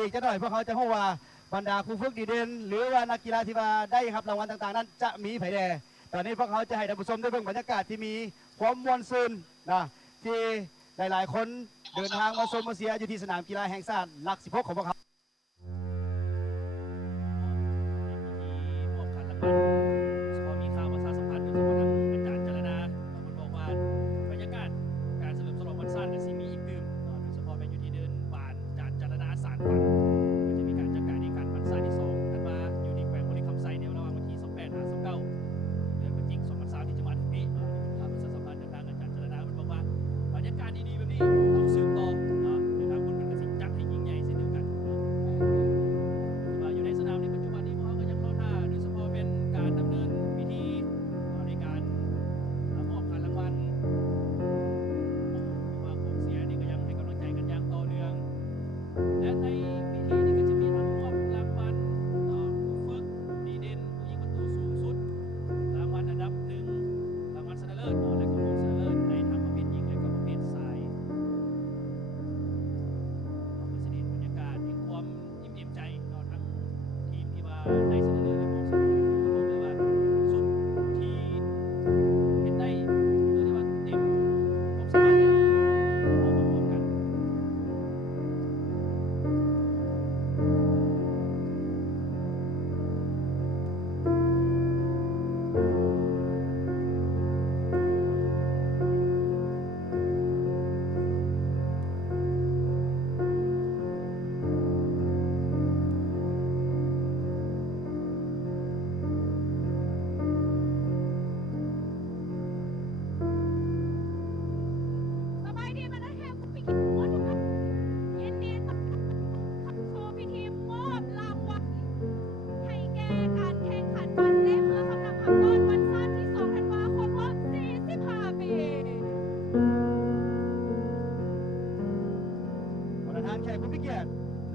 อีกจะหน่อยพวกเขาจะพูดว่าบรรดาครูฝึกดีเด่นหรือว่านักกีฬาที่ว่าได้รับรางวัลต่างๆนั้นจะมีไผ่แดงตอนนี้พวกเขาจะให้ท่านผู้ชมได้เบิ่งบรรยากาศที่มีความมวลซึนนะที่หลายๆคนเดินทางมาชมมาเชียร์อยู่ที่สนามกีฬาแห่งชาติหลัก16ของพวกเขา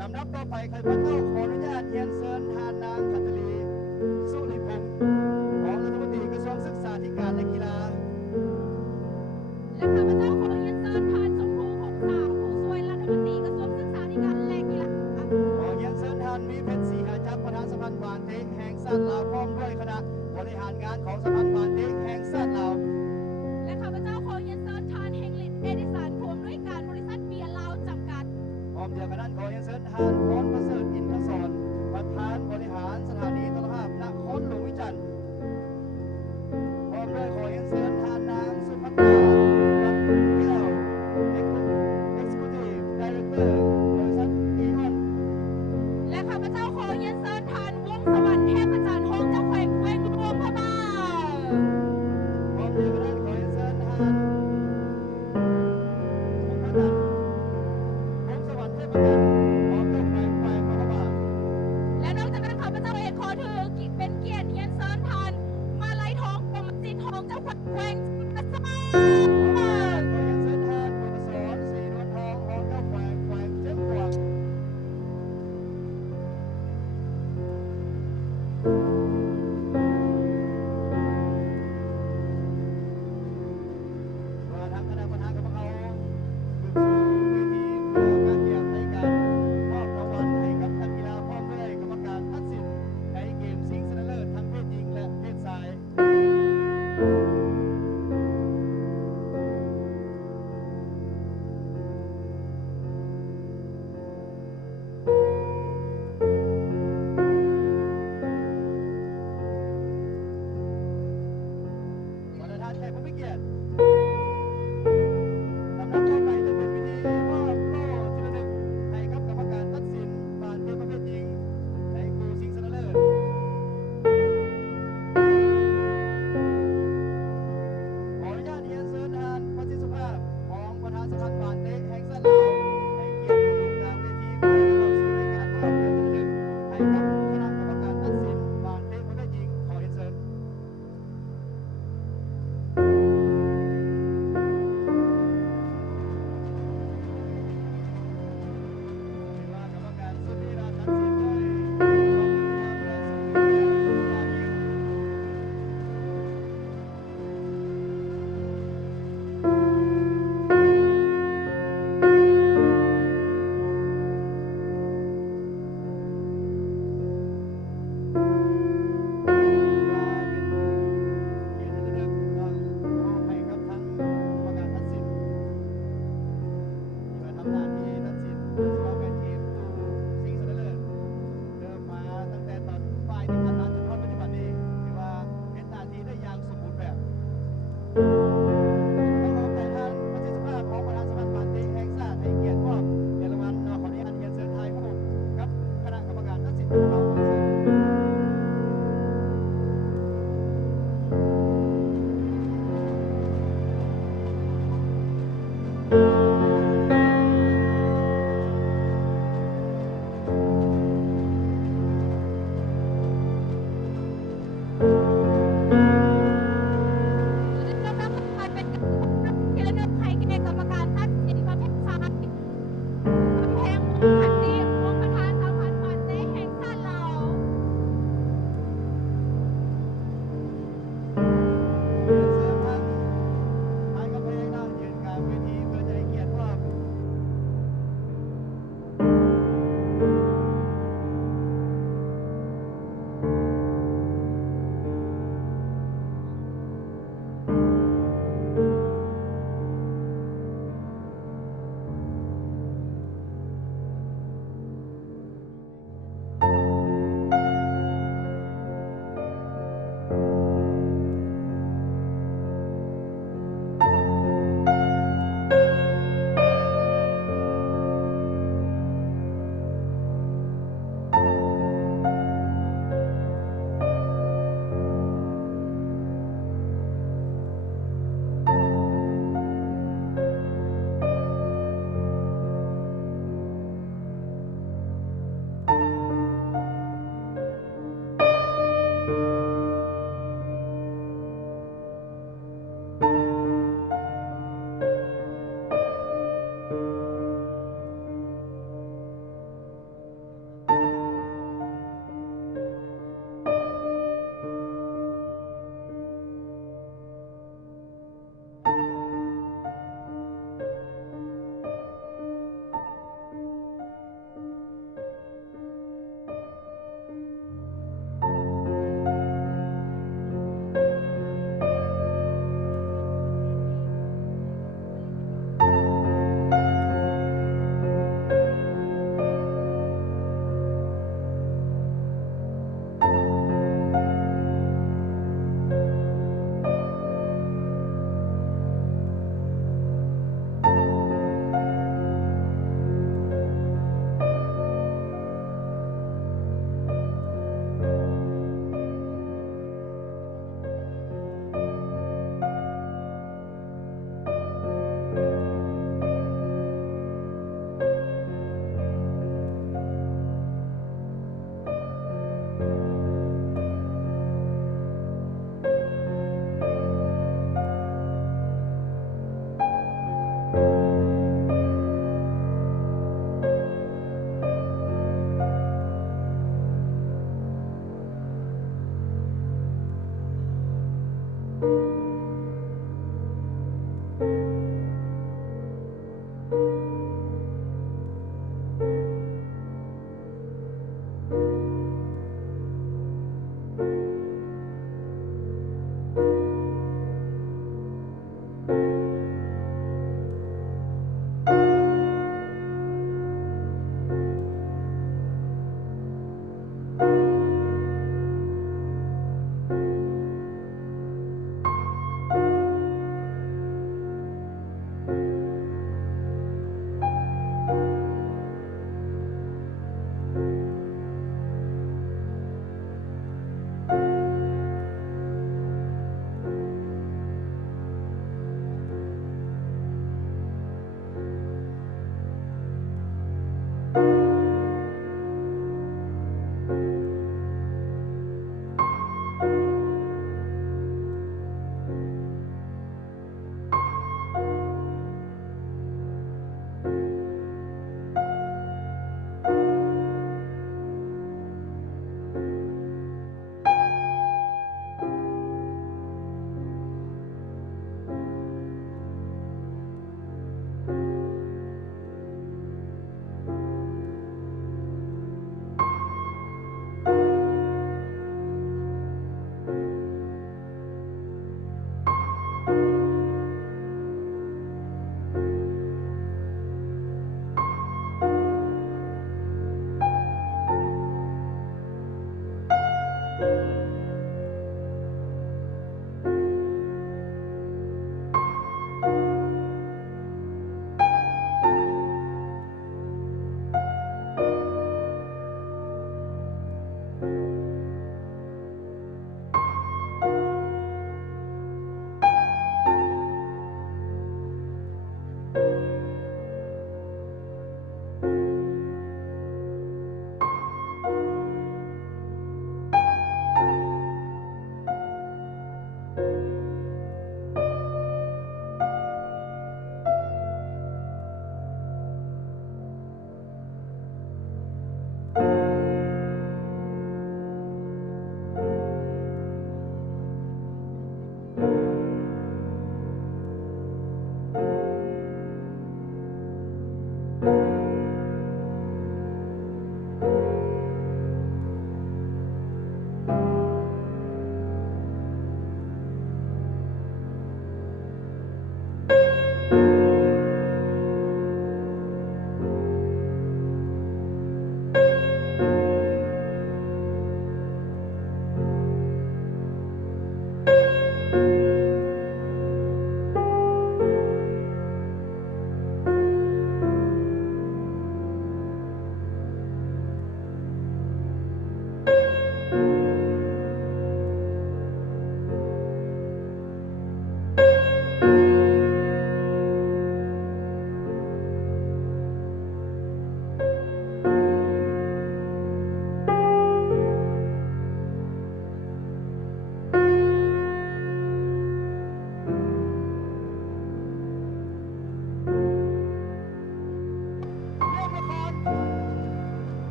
ลำดับต่อไปใครพระเจ้าขออนุญาตเรียนเชิญทานนางขัตตลีสุริพงศ์รองรัฐมนตรีกระทรวงศึกษาธิการและกีฬาและข้าพเจ้าขอเรียนเชิญทานสมพงษ์คงสาวผู้ช่วยรัฐมนตรีกระทรวงศึกษาธิการและกีฬาขอเรียนเชิญทานมีเพชรศรีหาจักรประธานสภาบานเต็งแห่งชาติลาวพร้อมด้วยคณะบริหารงานของสภาบานเต็งแห่งชาติลาวและข้าพเจ้าขอเรียนเชิญทานเฮงลินเอดิสันผู้อำนวยการบริษัทเบียร์ลาวจำกัดพร้อมเดียวกันนั้นขอเรียนเชิญทานพรประเสริฐอินทศรประธานบริหารสถานีโทรทัศน์นครหลวงวิจันทร์พร้อมด้วยขอเรียนเชิญทานนางสุภัตรารัตน์แก้ว Executive Director บริษัทอีออนและข้าพเจ้าขอเรียนเชิญทานวงสวรรค์เทพจันทร์ห้องเจ้าแขวงเวงรวมพม่าพร้อมเดียวกันนั้นขอเรียนเชิญทานวงพระจันทร์วงสวรรค์เทพจันทร์ห้องเจ้าแขวงพม่าและนอกจากนั้นข้าพเจ้าเองขอถือเป็นเกียรติเรียนเชิญทานมาลัยทองกรมศิลป์ห้องเจ้าแขวง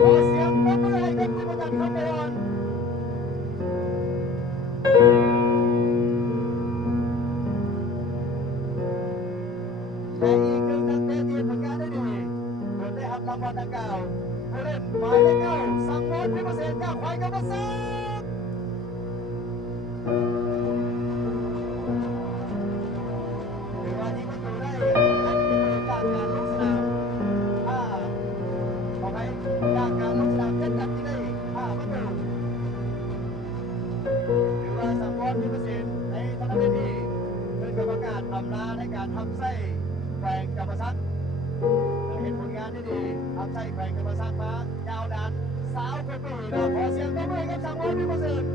ขอเสียงปรบมือให้กับผู้ประกาศคำพรและอีกหนึ่งนักเตะที่ผลงานได้ดีโดยได้รับรางวัลดังกล่าวผู้เล่นหมายเลขเก้าสังวรพิมพ์เกษตรก้าวไขกรรมศักดิ์หรือว่ายิงประตูได้และยิงประตูจากการลงสนามขอให้จากการลงสนามเช่นกันที่ได้ประตูหรือว่าสังวรพิมพ์เกษตรในทัวร์นาเมนต์นี้เป็นกรรมการอำลาในการทำไส้แปลงกรรมศักดิ์เห็นผลงานได้ดีทำไส้แปลงกรรมศักดิ์มายาวนาน30 กว่าปีนะขอเสียงปรบมือให้กับสังวรพิมพ์เกษตร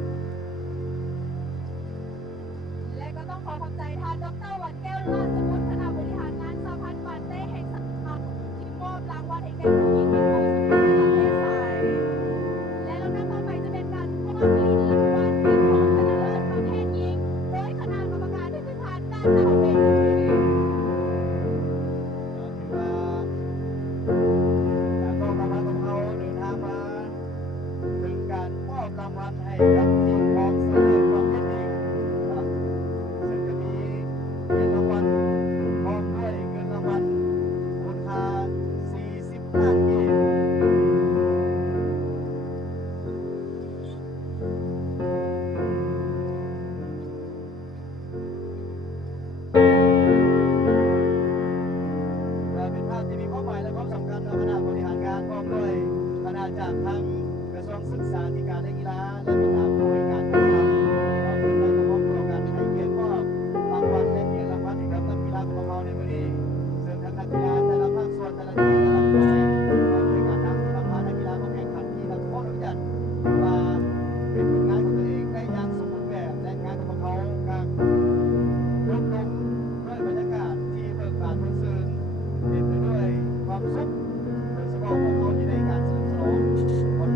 และก็ต้องขอขอบใจท่านดร.วันแก้วราชสมุทรคณะบริหารงานสหพันธ์บาเต้แห่งสหภาพที่มอบรางวัลให้แก่ผู้หญิงที่ผู้สูงประเทศไทยและลำดับต่อไปจะเป็นการมอบลิ้นรางวัลเป็นของชนะเลิศประเภทหญิงโดยคณะกรรมการที่เป็นทานด้านหน้าเวที ก็กำลังของเราเดินทางมาถึงการมอบรางวัลให้กับทีมของเสนอประเภทหญิงซึ่งจะมีเงินรางวัลพร้อมด้วยเงินรางวัลมูลค่า40 ล้านกีบเป็นภาพที่มีความหมายและความสำคัญต่อคณะบริหารงานพร้อมด้วยคณะจากทางกระทรวงศึกษาธิการและกีฬาและบรรดาผู้บริการต่างๆเราเป็นได้ร่วมตัวกันให้เกียรติมอบรางวัลและเกียรติรางวัลให้กับนักกีฬาของเราในวันนี้ซึ่งทั้งนักกีฬาแต่ละภาคส่วนแต่ละทีมแต่ละหน่วยบริการทางสภานักกีฬาก็แข่งขันที่นักโทษนักจัดว่าเป็นผลงานของตัวเองได้อย่างสมบูรณ์แบบและงานของเขาการลดลงด้วยบรรยากาศที่เบิกบานบนซื่นเต็มไปด้วยความสุขโดยเฉพาะพวกเราที่ได้การเฉลิมฉลองวัน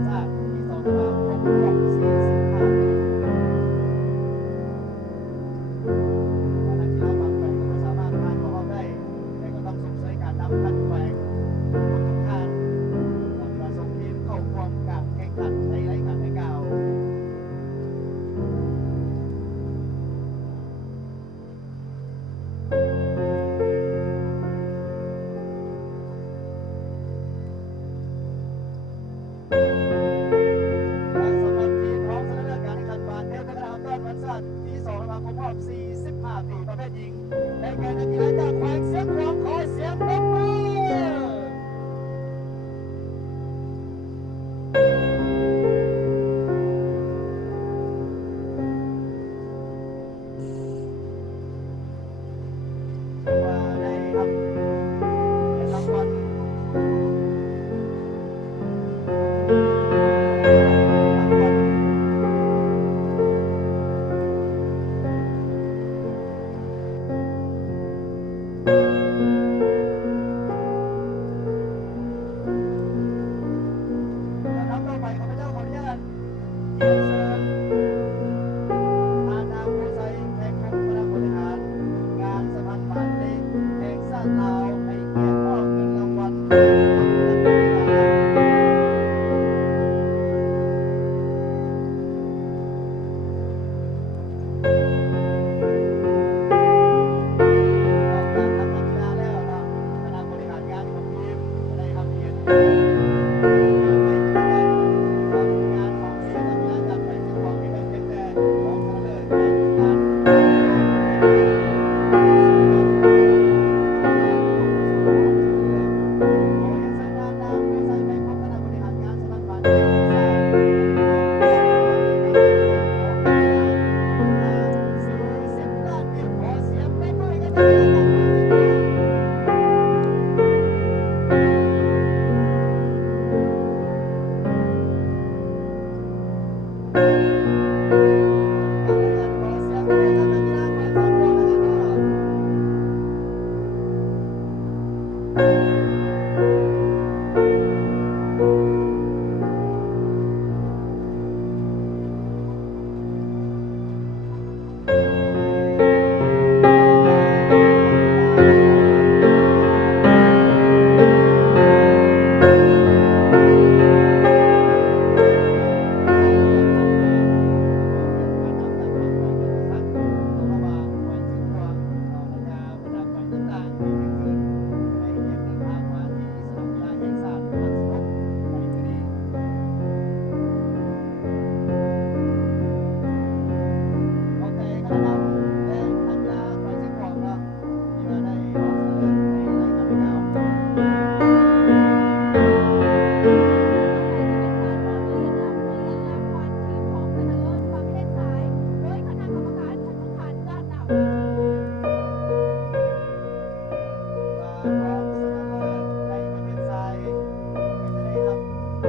แ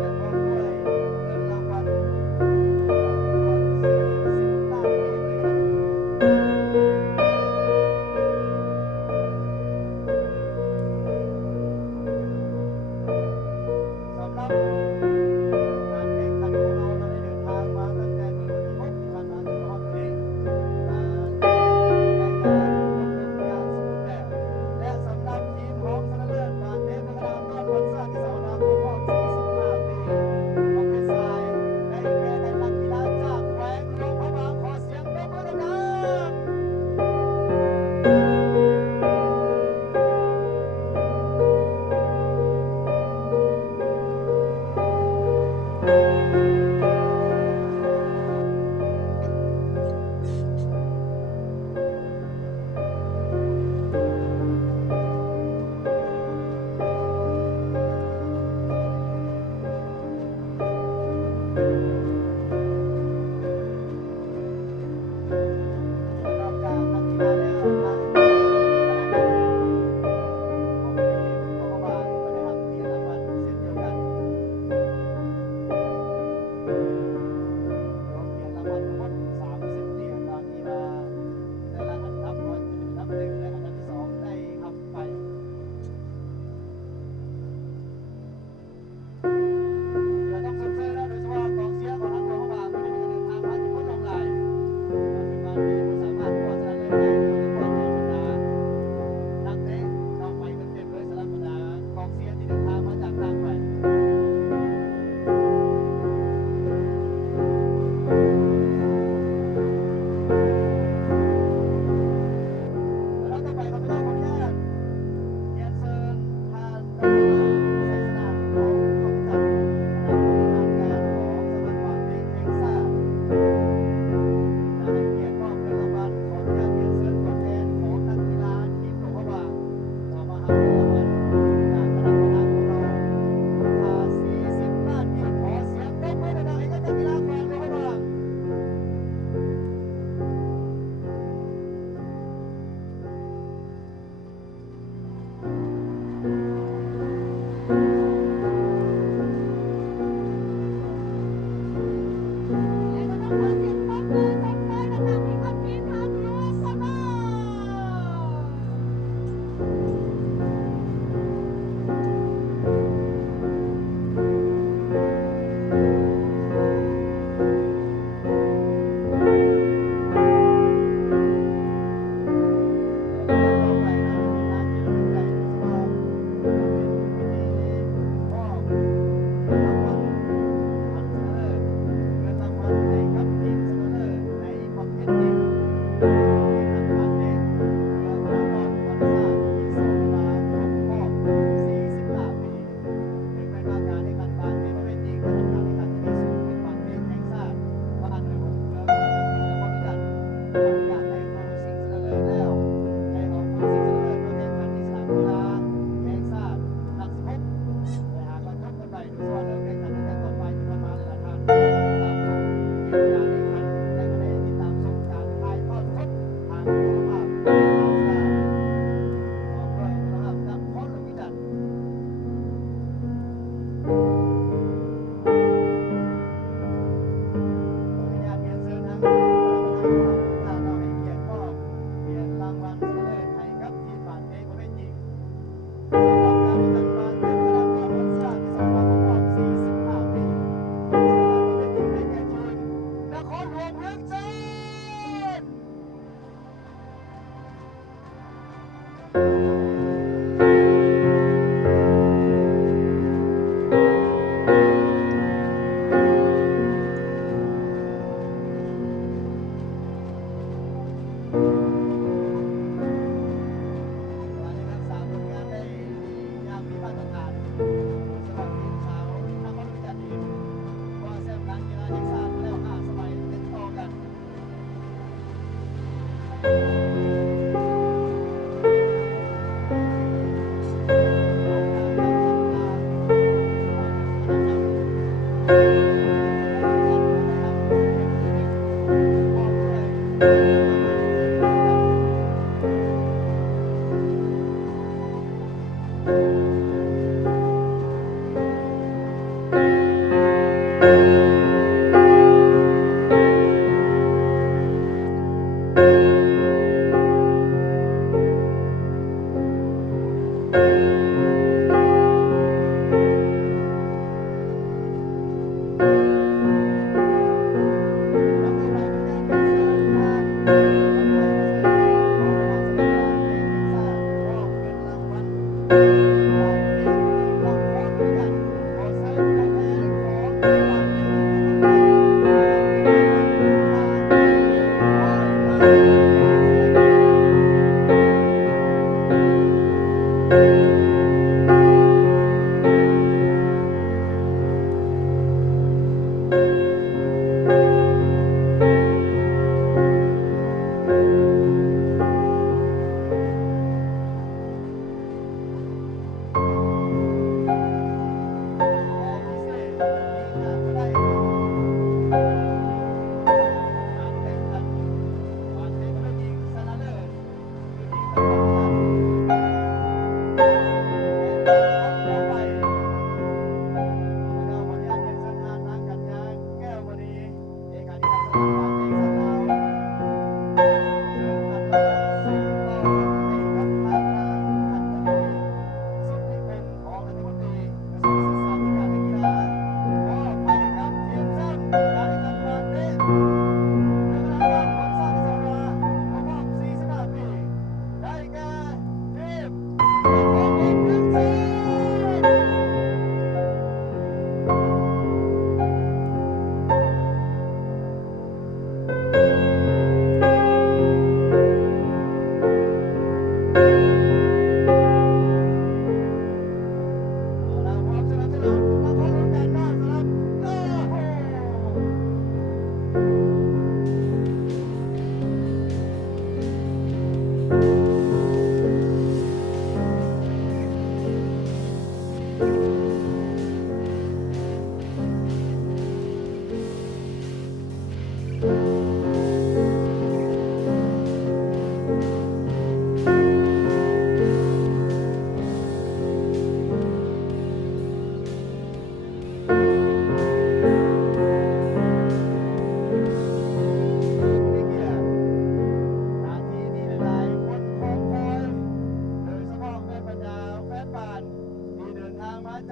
ละพร้อมด้วยเงินรางวัลรวม40 ล้านเหรียญเลยครับสำหรับการแข่งขันของเราได้เดินทางมาตั้งแต่เมื่อวันที่ 6 ที่ผ่านมาจนถึงวันนี้ใกล้จะจบลงอย่างสมบูรณ์แบบและสำหรับทีมของชนะเลิศการเทพกระดาษต้อนวันสร้างที่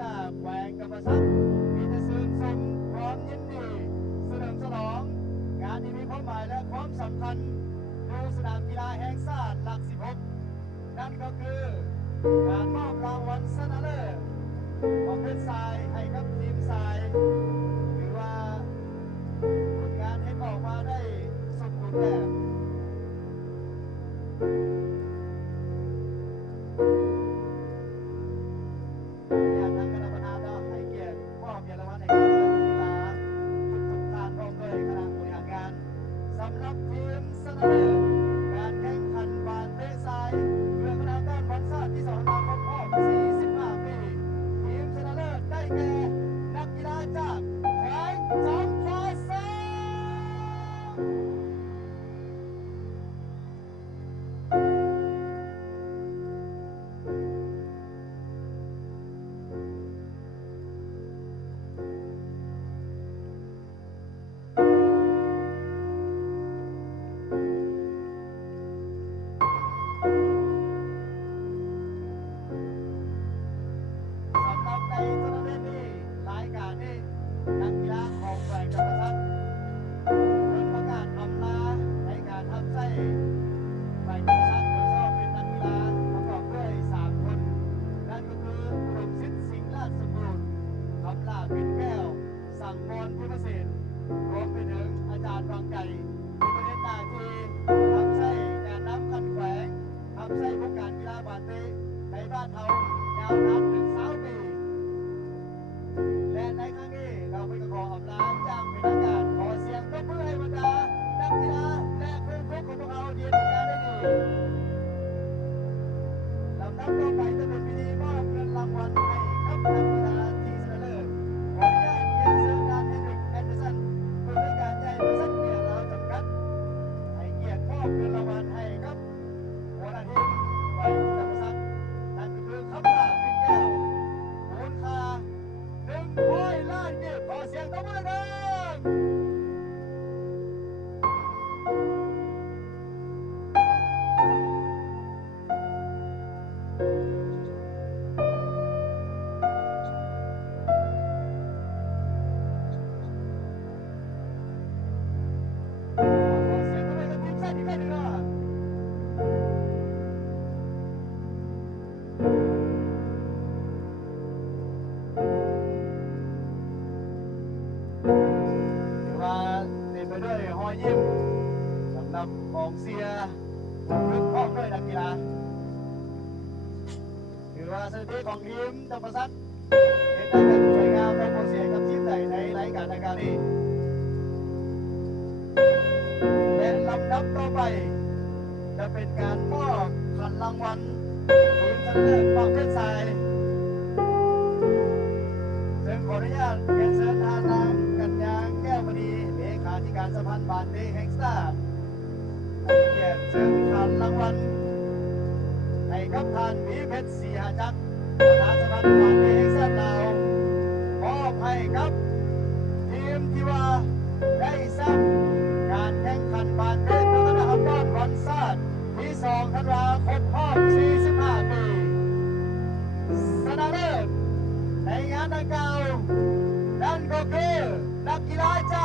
จากแขวงกำมะซักมีแต่ชื่นชมพร้อมยินดีเฉลิมฉลองงานที่มีความหมายและความสำคัญดูสนามกีฬาแห่งชาติหลัก 16 นั่นก็คือการมอบรางวัลชนะเลิศประเภททรายให้กับทีมทรายหรือว่าผลงานให้ออกมาได้สมบูรณ์แบบอยากทางคณะประธานเราให้เกียรติมอบเกียรติรางวัลให้กับนักกีฬาทุกท่านพร้อมด้วยคณะบริหารงานสำหรับทีมชนะเลิศการแข่งขันบาสเตะทรายเพื่อคณะต้านวันชาติที่2ธันวาคมรอบ 45 ปี ทีมชนะเลิศได้แก่นักกีฬาจากแขวงจำปาสักสำหรับในทัวร์นาเมนต์นี้รายการนี้นักกีฬาของแขวงจำปาสักเป็นประกาศอำลาในการทำไส้แขวงจำปาสักโดยเฉพาะเป็นนักกีฬาประกอบด้วย3 คนนั่นก็คืออุดมสิทธิ์สิงห์ราชสมบูรณ์คำลาปิ่นแก้วสั่งมรพุทธเสนรวมไปถึงอาจารย์บางไก่ที่ประเด็นหน้าที่ทำไส้แกนน้ำคันแขวงทำไส้พวกการกีฬาบาสเตะในบ้านเฮายาวนานถึง20 ปี และในครั้งนี้เราไปขออำลาจากเป็นทางการขอเสียงปรบมือให้บรรดานักกีฬาและครูฝึกของพวกเราเรียนการได้ดีลำดับต่อไปจะเป็นพิธีมอบเงินรางวัลให้กับนักกีฬาที่ชนะเลิศขออนุญาตเรียนเชิญนายเฮนริกแอนเดอร์สันผู้บริการใหญ่บริษัทเบียร์เราจำกัดให้เกียรติมอบเงินรางวัลให้กับหัวหน้าทีมแขวงจำปาสักนั่นก็คือคำลาปิ่นแก้วมูลค่า100 ล้านกีบขอเสียงตบมือดังขอเสียงตบมือกับทีมชาติอีกครั้งหนึ่งนะถือว่าเต็มไปด้วยรอยยิ้มสำหรับกองเชียร์ทุกพร้อมด้วยนักกีฬาถือว่าสถิติของทีมจำปาสักเป็นได้แบบสวยงามและโปรเสียกับทีมใดในรายการนี้และลำดับต่อไปจะเป็นการมอบขันรางวัลทีมชนะเลิศประเภทชายซึ่งขออนุญาตเรียนเชิญทางนางกัญญาแก้วมณีเลขาธิการสภาบาสเตะแห่งชาติให้เกียรติเชิญขันรางวัลให้กับท่านหมีเพชรศรีหาจักรประธานสภาบาสเตะแห่งชาติเรามอบให้กับทีมที่ว่าได้สร้างการแข่งขันบาสเตะพัฒนาอัมพรวันชาติที่2 ธันวาคมรอบ 45 ปีชนะเลิศในงานดังกล่าวนั่นก็คือนักกีฬาจาก